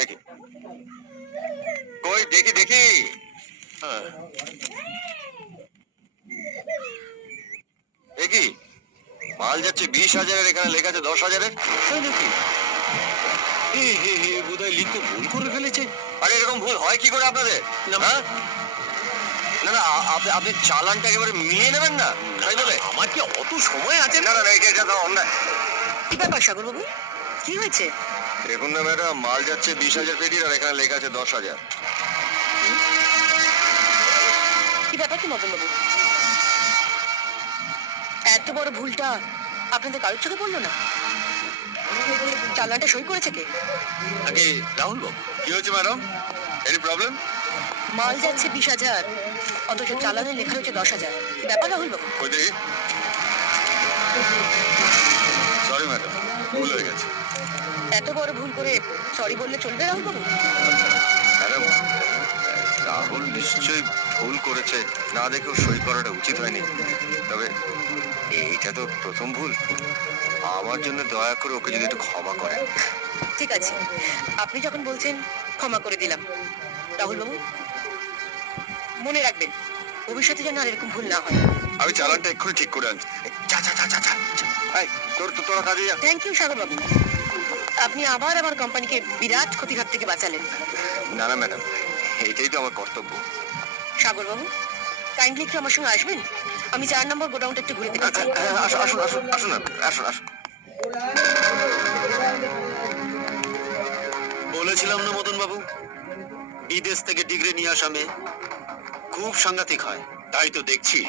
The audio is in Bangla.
দেখি কই দেখি দেখি। হ্যাঁ দেখি মাল যাচ্ছে 20,000-এর, এখানে লেখা আছে 10,000-এর। তাই নাকি? বোধহয় লিখতে ভুল করে ফেলেছে। আরে এরকম ভুল হয় কি করে আপনাদের? হ্যাঁ না না, আপনি চালানটা একেবারে মিলিয়ে নেবেন না তাই বলে? আমার কি অত সময় আছে? না না না, এটা তো অন্যায়। কি ব্যাপার সাগর বাবু, কি হয়েছে? দেখুন না ম্যাডাম, মাল যাচ্ছে 20,000 পেটির আর এখানে লেখা আছে 10,000। কি ব্যাপার কি মদন বাবু, এত বড় ভুলটা আপনাদের কারোর চোখে পড়লো না? চালানটা সই করেছে কে? আগে রাহুল বাবু। কি হয়েছে ম্যাডাম, এনি প্রবলেম? মাল যাচ্ছে 20,000 অথচ চালানে লেখা হয়েছে 10,000। কি ব্যাপার রাহুল বাবু? ওই দেখি। সরি ম্যাডাম, ভুল হয়ে গেছে। এত বড় ভুল করে সরি বললে চলবে রাহুল বাবু? ম্যাডাম, রাহুল নিশ্চয়ই ভুল করেছে, না দেখেও সই করাটা উচিত হয়নি। তবে এইটা তো প্রথম ভুল, আমার জন্য দয়া করে ওকে যদি একটু ক্ষমা করেন। ঠিক আছে, আপনি যখন বলছেন ক্ষমা করে দিলাম। রাহুল বাবু মনে রাখবেন, ভবিষ্যতে যেন আর এরকম ভুল না হয়। আমি চালানটা এক্ষুনি ঠিক করে আনছি। যা যা যা যা যা। এই, তোরা কাজে যা। থ্যাংক ইউ সাগর বাবু, আপনি আবার আমার কোম্পানিকে বিরাট ক্ষতির হাত থেকে বাঁচালেন। না না ম্যাডাম, এটাই তো আমার কর্তব্য। সাগর বাবু কাইন্ডলি একটু আমার সঙ্গে আসবেন, আমি 4 নম্বর গোডাউনটা একটু ঘুরে দেখতে চাই। আসুন আসুন আসুন আসুন আসুন আসুন। বলেছিলাম না মদন বাবু, বিদেশ থেকে ডিগ্রি নিয়ে আসা মেয়ে খুব সাংঘাতিক হয়। তাই তো দেখছি